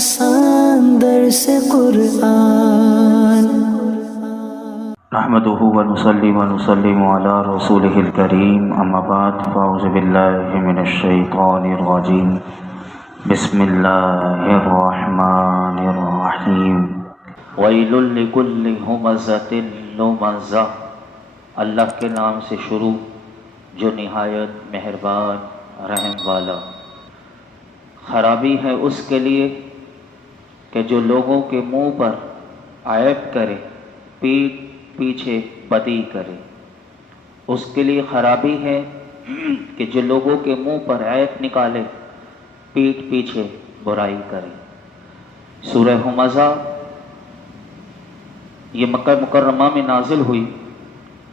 آسان درس قرآن نحمده ونصلي ونسلم على رسوله الكريم اما بعد فاعوذ بالله من الشيطان الرجيم بسم الله الرحمن الرحيم ويل لكل همزة لمزة اللہ کے نام سے شروع جو نہایت مہربان رحم والا۔ خرابی ہے اس کے لیے کہ جو لوگوں کے منہ پر عیب کرے، پیٹھ پیچھے بدی کرے۔ اس کے لیے خرابی ہے کہ جو لوگوں کے منہ پر عیب نکالے، پیٹھ پیچھے برائی کرے۔ سورہ ہمزہ یہ مکہ مکرمہ میں نازل ہوئی۔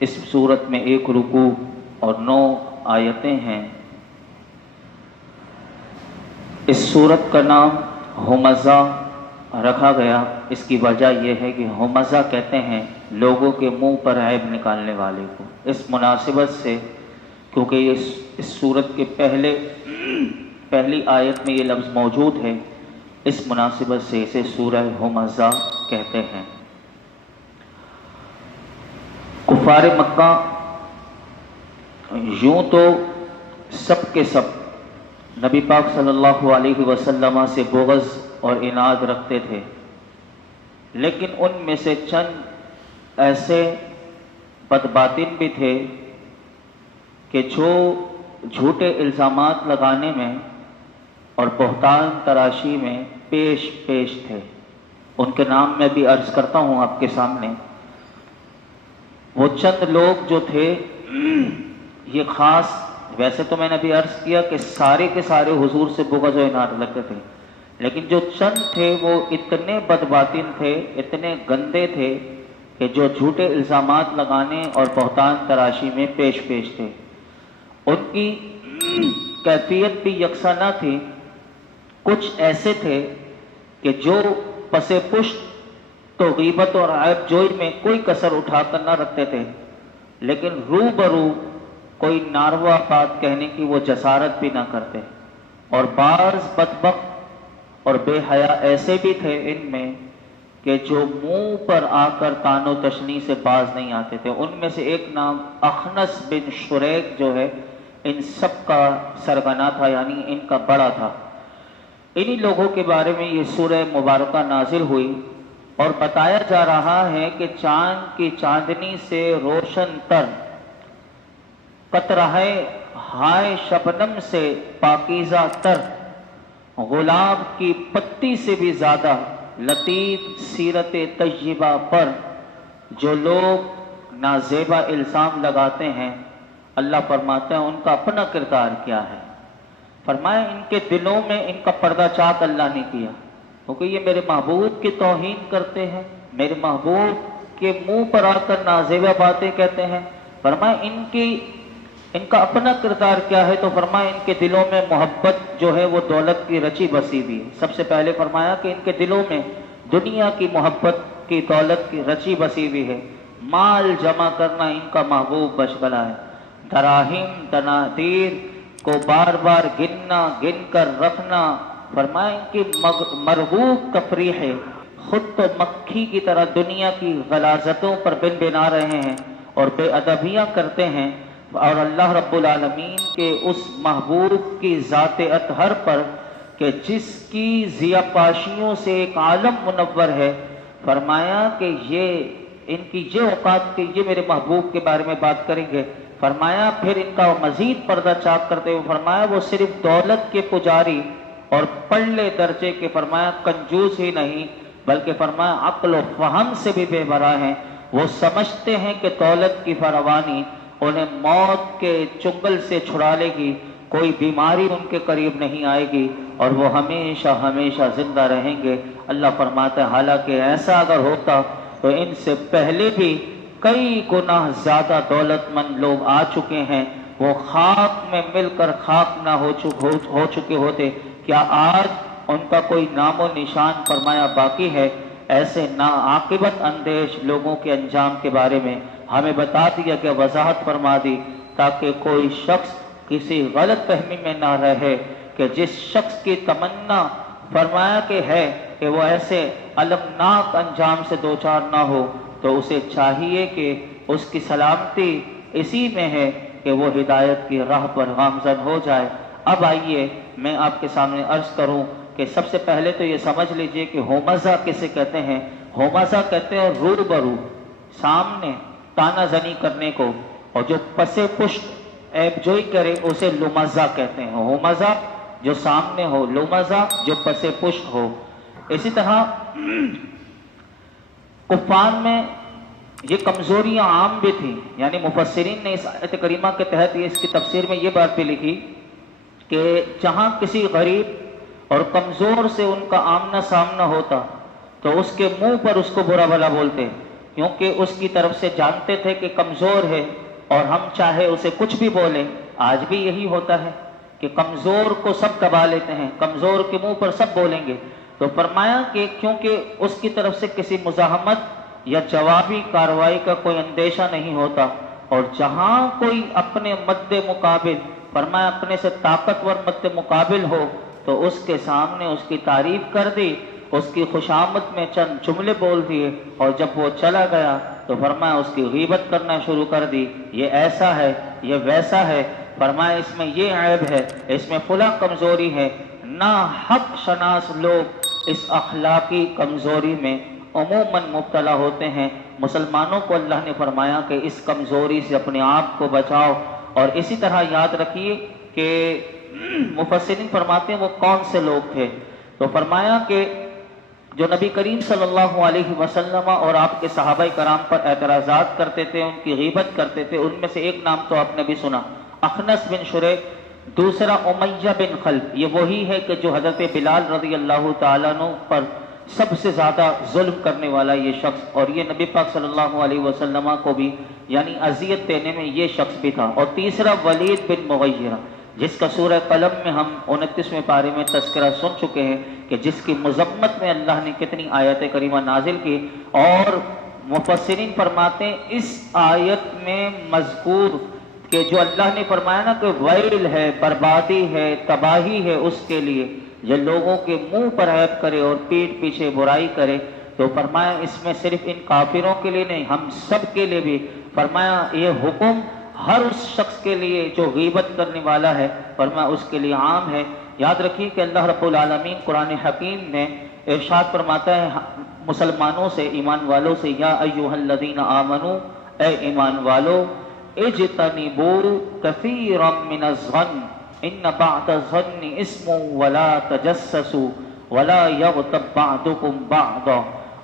اس سورت میں 1 رکوع اور 9 آیتیں ہیں۔ اس سورت کا نام ہمزہ رکھا گیا، اس کی وجہ یہ ہے کہ ہمزہ کہتے ہیں لوگوں کے منہ پر عیب نکالنے والے کو۔ اس مناسبت سے کیونکہ اس سورت کے پہلی آیت میں یہ لفظ موجود ہے، اس مناسبت سے اسے سورہ ہمزہ کہتے ہیں۔ کفار مکہ یوں تو سب کے سب نبی پاک صلی اللہ علیہ وسلم سے بغض اور عناد رکھتے تھے، لیکن ان میں سے چند ایسے بدباطن بھی تھے کہ جو جھوٹے الزامات لگانے میں اور بہتان تراشی میں پیش تھے۔ ان کے نام میں بھی عرض کرتا ہوں آپ کے سامنے۔ وہ چند لوگ جو تھے، یہ خاص، ویسے تو میں نے بھی عرض کیا کہ سارے کے سارے حضور سے بغض و عناد رکھتے تھے، لیکن جو چند تھے وہ اتنے بدباطن تھے، اتنے گندے تھے کہ جو جھوٹے الزامات لگانے اور بہتان تراشی میں پیش تھے۔ ان کی کیفیت بھی یکساں نہ تھی۔ کچھ ایسے تھے کہ جو پس پشت تو غیبت اور عیب جوئی میں کوئی کسر اٹھا کر نہ رکھتے تھے، لیکن روبرو کوئی ناروا بات کہنے کی وہ جسارت بھی نہ کرتے۔ اور بعض بدبخت اور بے حیا ایسے بھی تھے ان میں کہ جو منہ پر آ کر طعن و تشنیع سے باز نہیں آتے تھے۔ ان میں سے ایک نام اخنس بن شریک جو ہے، ان سب کا سرغنہ تھا، یعنی ان کا بڑا تھا۔ انہی لوگوں کے بارے میں یہ سورہ مبارکہ نازل ہوئی، اور بتایا جا رہا ہے کہ چاند کی چاندنی سے روشن تر، قطرہ ہائے شبنم سے پاکیزہ تر، گلاب کی پتی سے بھی زیادہ لطیف سیرت طیبہ پر جو لوگ نازیبا الزام لگاتے ہیں، اللہ فرماتے ہیں ان کا اپنا کردار کیا ہے۔ فرمایا ان کے دلوں میں ان کا پردہ چاک اللہ نے کیا، کیونکہ یہ میرے محبوب کی توہین کرتے ہیں، میرے محبوب کے منہ پر آ کر نازیبہ باتیں کہتے ہیں۔ فرمایا ان کا اپنا کردار کیا ہے، تو فرمایا ان کے دلوں میں محبت جو ہے وہ دولت کی رچی بسی بھی ہے۔ سب سے پہلے فرمایا کہ ان کے دلوں میں دنیا کی محبت کی دولت کی رچی بسی بھی ہے۔ مال جمع کرنا ان کا محبوب بشغلہ ہے۔ دراہم دنانیر کو بار بار گن کر رکھنا، فرمایا ان کی مرغوب تفریح ہے۔ خود تو مکھی کی طرح دنیا کی غلاظتوں پر بن بنا رہے ہیں اور بے ادبیاں کرتے ہیں، اور اللہ رب العالمین کے اس محبوب کی ذات اطہر پر کہ جس کی ضیا پاشیوں سے ایک عالم منور ہے، فرمایا کہ ان کی یہ اوقات کہ یہ میرے محبوب کے بارے میں بات کریں گے۔ فرمایا پھر ان کا مزید پردہ چاک کرتے ہوئے فرمایا وہ صرف دولت کے پجاری اور پلے درجے کے فرمایا کنجوس ہی نہیں، بلکہ فرمایا عقل و فہم سے بھی بے برا ہیں۔ وہ سمجھتے ہیں کہ دولت کی فراوانی انہیں موت کے چنگل سے چھڑا لے گی، کوئی بیماری ان کے قریب نہیں آئے گی، اور وہ ہمیشہ ہمیشہ زندہ رہیں گے۔ اللہ فرماتا ہے حالانکہ ایسا اگر ہوتا تو ان سے پہلے بھی کئی گناہ زیادہ دولت مند لوگ آ چکے ہیں، وہ خاک میں مل کر خاک نہ ہو چکے ہوتے، کیا آج ان کا کوئی نام و نشان فرمایا باقی ہے؟ ایسے ناعاقبت اندیش لوگوں کے انجام کے بارے میں ہمیں بتا دیا کہ وضاحت فرما دی، تاکہ کوئی شخص کسی غلط فہمی میں نہ رہے کہ جس شخص کی تمنا فرمایا کہ ہے کہ وہ ایسے المناک انجام سے دوچار نہ ہو، تو اسے چاہیے کہ اس کی سلامتی اسی میں ہے کہ وہ ہدایت کی راہ پر گامزن ہو جائے۔ اب آئیے میں آپ کے سامنے عرض کروں کہ سب سے پہلے تو یہ سمجھ لیجئے کہ ہومزہ کسے کہتے ہیں۔ ہومزہ کہتے ہیں روبرو، سامنے تانا زنی کرنے کو، اور جو پس پشت عیب جوئی کرے اسے لمزہ کہتے ہیں۔ ہومزہ جو سامنے ہو، لمزہ جو پس پشت ہو۔ اسی طرح کفار میں یہ کمزوریاں عام بھی تھیں، یعنی مفسرین نے اس آیت کریمہ کے تحت اس کی تفسیر میں یہ بات بھی لکھی کہ جہاں کسی غریب اور کمزور سے ان کا آمنا سامنا ہوتا تو اس کے منہ پر اس کو برا بھلا بولتے، کیونکہ اس کی طرف سے جانتے تھے کہ کمزور ہے، اور ہم چاہے اسے کچھ بھی بولیں۔ آج بھی یہی ہوتا ہے کہ کمزور کو سب دبا لیتے ہیں، کمزور کے منہ پر سب بولیں گے۔ تو فرمایا کہ کیونکہ اس کی طرف سے کسی مزاحمت یا جوابی کارروائی کا کوئی اندیشہ نہیں ہوتا، اور جہاں کوئی اپنے مد مقابل، فرمایا اپنے سے طاقتور مد مقابل ہو، تو اس کے سامنے اس کی تعریف کر دی، اس کی خوشامد میں چند جملے بول دیے، اور جب وہ چلا گیا تو فرمایا اس کی غیبت کرنا شروع کر دی، یہ ایسا ہے، یہ ویسا ہے، فرمایا اس میں یہ عیب ہے، اس میں فلاں کمزوری ہے۔ نا حق شناس لوگ اس اخلاقی کمزوری میں عموماً مبتلا ہوتے ہیں۔ مسلمانوں کو اللہ نے فرمایا کہ اس کمزوری سے اپنے آپ کو بچاؤ۔ اور اسی طرح یاد رکھیے کہ مفسرین فرماتے ہیں وہ کون سے لوگ تھے، تو فرمایا کہ جو نبی کریم صلی اللہ علیہ وسلم اور آپ کے صحابہ کرام پر اعتراضات کرتے تھے، ان کی غیبت کرتے تھے، ان میں سے ایک نام تو آپ نے بھی سنا، اخنس بن شریک، دوسرا امیہ بن خلف۔ یہ وہی ہے کہ جو حضرت بلال رضی اللہ تعالیٰ عنہ پر سب سے زیادہ ظلم کرنے والا یہ شخص، اور یہ نبی پاک صلی اللہ علیہ وسلم کو بھی یعنی اذیت دینے میں یہ شخص بھی تھا۔ اور تیسرا ولید بن مغیرہ، جس کا سورہ قلم میں ہم 29ویں پارے میں تذکرہ سن چکے ہیں کہ جس کی مذمت میں اللہ نے کتنی آیت کریمہ نازل کی۔ اور مفسرین فرماتے ہیں اس آیت میں مذکور کہ جو اللہ نے فرمایا نا کہ ویل ہے، بربادی ہے، تباہی ہے اس کے لیے جو لوگوں کے منہ پر عیب کرے اور پیٹ پیچھے برائی کرے، تو فرمایا اس میں صرف ان کافروں کے لیے نہیں، ہم سب کے لیے بھی، فرمایا یہ حکم ہر اس شخص کے لیے جو غیبت کرنے والا ہے، فرمایا اس کے لیے عام ہے۔ یاد رکھیے کہ اللہ رب العالمین قرآن حکیم میں ارشاد فرماتا ہے مسلمانوں سے، ایمان والوں سے، یا ایھا الذین آمنو، اے ایمان والو، اجتنبوا کثیرا من الظن ان بعض الظن اسم ولا تجسسوا ولا یغتب بعضکم بعضا۔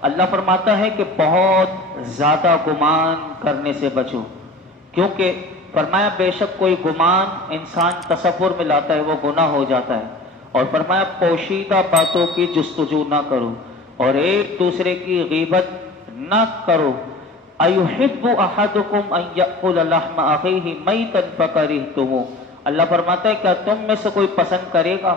اللہ فرماتا ہے کہ بہت زیادہ گمان کرنے سے بچو، کیونکہ فرمایا بے شک کوئی گمان انسان تصور میں لاتا ہے وہ گناہ ہو جاتا ہے، اور فرمایا پوشیدہ باتوں کی جستجو نہ کرو، اور ایک دوسرے کی غیبت نہ کرو۔ ایحب احدکم ان یأکل لحم اخیہ میتا فکرہتموہ، اللہ فرماتا ہے کیا تم میں سے کوئی پسند کرے گا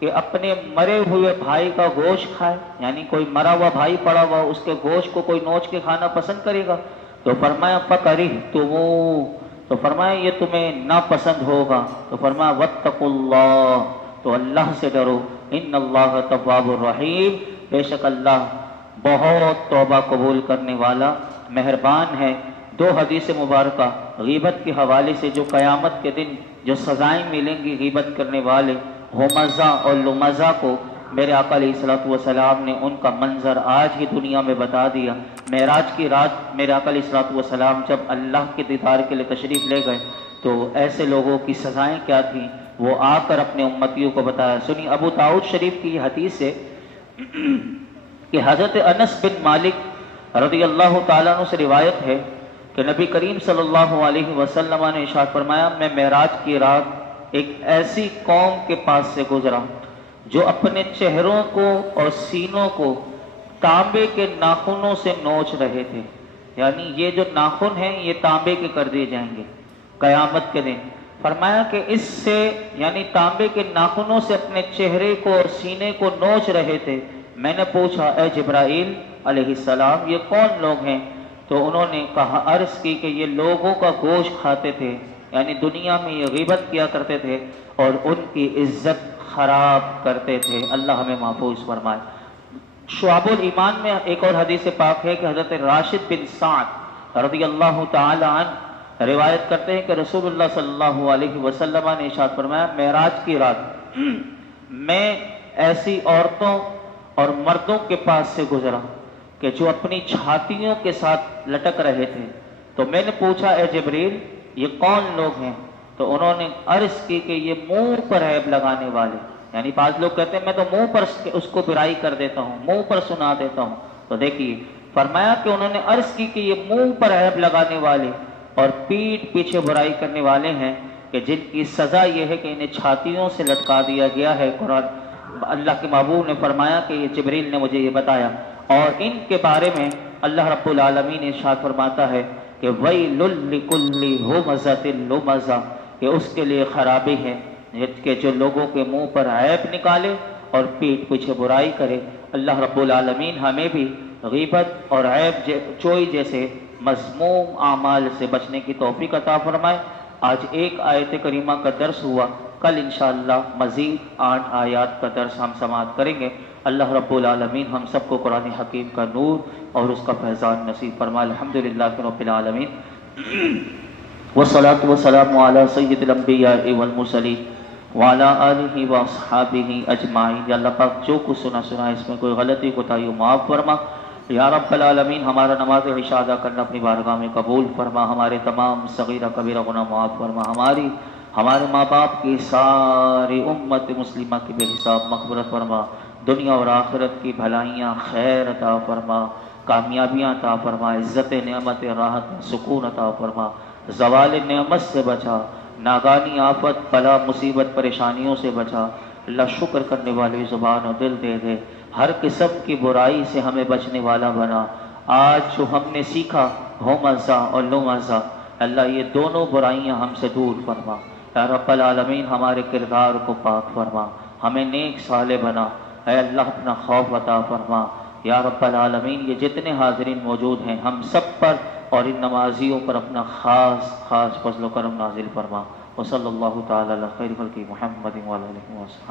کہ اپنے مرے ہوئے بھائی کا گوشت کھائے، یعنی کوئی مرا ہوا بھائی پڑا ہوا اس کے گوشت کو کوئی نوچ کے کھانا پسند کرے گا؟ تو فرمایا فکرہتموہ، تو فرمایا یہ تمہیں ناپسند ہوگا، تو فرمایا واتقوا اللہ، تو اللہ سے ڈرو، ان اللہ تواب الرحیم، بے شک اللہ بہت توبہ قبول کرنے والا مہربان ہے۔ دو حدیث مبارکہ غیبت کے حوالے سے جو قیامت کے دن جو سزائیں ملیں گی غیبت کرنے والے ہومزہ اور لمزہ کو، میرے آقا علیہ الصلوۃ والسلام نے ان کا منظر آج ہی دنیا میں بتا دیا۔ معراج کی رات میرے آقا علیہ الصلوۃ والسلام جب اللہ کے دیدار کے لیے تشریف لے گئے تو ایسے لوگوں کی سزائیں کیا تھیں وہ آ کر اپنے امتیوں کو بتایا۔ سنی ابو داؤد شریف کی حدیث ہے کہ حضرت انس بن مالک رضی اللہ تعالیٰ عنہ سے روایت ہے کہ نبی کریم صلی اللہ علیہ وسلم نے ارشاد فرمایا میں معراج کی رات ایک ایسی قوم کے پاس سے گزرا جو اپنے چہروں کو اور سینوں کو تانبے کے ناخنوں سے نوچ رہے تھے، یعنی یہ جو ناخن ہیں یہ تانبے کے کر دیے جائیں گے قیامت کے دن۔ فرمایا کہ اس سے یعنی تانبے کے ناخنوں سے اپنے چہرے کو اور سینے کو نوچ رہے تھے۔ میں نے پوچھا اے جبرائیل علیہ السلام یہ کون لوگ ہیں؟ تو انہوں نے کہا عرض کی کہ یہ لوگوں کا گوشت کھاتے تھے، یعنی دنیا میں یہ غیبت کیا کرتے تھے اور ان کی عزت خراب کرتے تھے۔ اللہ ہمیں محفوظ فرمائے۔ شعب الایمان میں ایک اور حدیث پاک ہے کہ حضرت راشد بن سعد رضی اللہ تعالی عنہ روایت کرتے ہیں کہ رسول اللہ صلی اللہ علیہ وسلم نے ارشاد فرمایا، معراج کی رات میں ایسی عورتوں اور مردوں کے پاس سے گزرا کہ جو اپنی چھاتیوں کے ساتھ لٹک رہے تھے، تو میں نے پوچھا اے جبریل یہ کون لوگ ہیں؟ تو انہوں نے عرض کی کہ یہ منہ پر عیب لگانے والے، یعنی بعض لوگ کہتے ہیں میں تو منہ پر اس کو برائی کر دیتا ہوں، منہ پر سنا دیتا ہوں۔ تو دیکھیے فرمایا کہ انہوں نے عرض کی کہ یہ منہ پر عیب لگانے والے اور پیٹھ پیچھے برائی کرنے والے ہیں کہ جن کی سزا یہ ہے کہ انہیں چھاتیوں سے لٹکا دیا گیا ہے۔ قرآن اللہ کے محبوب نے فرمایا کہ یہ جبریل نے مجھے یہ بتایا، اور ان کے بارے میں اللہ رب العالمین ارشاد فرماتا ہے کہ وَيْلٌ لِكُلِّ ہُمَزَةٍ لُمَزَةٍ، کہ اس کے لیے خرابی ہے کہ جو لوگوں کے منہ پر عیب نکالے اور پیٹھ پیچھے برائی کرے۔ اللہ رب العالمین ہمیں بھی غیبت اور عیب چوئی جیسے مذموم اعمال سے بچنے کی توفیق عطا فرمائے۔ آج ایک آیت کریمہ کا درس ہوا، کل انشاءاللہ مزید 8 آیات کا درس ہم سماعت کریں گے۔ اللہ رب العالمین ہم سب کو قرآن حکیم کا نور اور اس کا فیضان نصیب فرمائے۔ الحمدللہ رب العالمین، والصلاة والسلام علی سید الانبیاء والمرسلین وعلی آلہ واصحابہ اجمعین۔ یا اللہ پاک جو کچھ سنا اس میں کوئی غلطی کوتاہی معاف فرما۔ یا رب العالمین ہمارا نماز عشاء ادا کرنا اپنی بارگاہ میں قبول فرما، ہمارے تمام صغیرہ کبیرہ گناہ معاف فرما، ہمارے ماں باپ کی ساری امت مسلمہ کی بے حساب مغفرت فرما، دنیا اور آخرت کی بھلائیاں خیر عطا فرما، کامیابیاں عطا فرما، عزت نعمت راحت سکون عطا فرما، زوال نعمت سے بچا، ناگانی آفت بلا مصیبت پریشانیوں سے بچا۔ اللہ شکر کرنے والی زبان و دل دے دے، ہر قسم کی برائی سے ہمیں بچنے والا بنا۔ آج جو ہم نے سیکھا ہو مزہ اور لو مزہ، اللہ یہ دونوں برائیاں ہم سے دور فرما۔ یا رب العالمین ہمارے کردار کو پاک فرما، ہمیں نیک صالح بنا۔ اے اللہ اپنا خوف عطا فرما۔ یا رب العالمین یہ جتنے حاضرین موجود ہیں ہم سب پر اور ان نمازیوں پر اپنا خاص فضل و کرم نازل فرما۔ وصلی اللہ تعالی علی خیر خلق محمد وعلی آلہ وصحبہ۔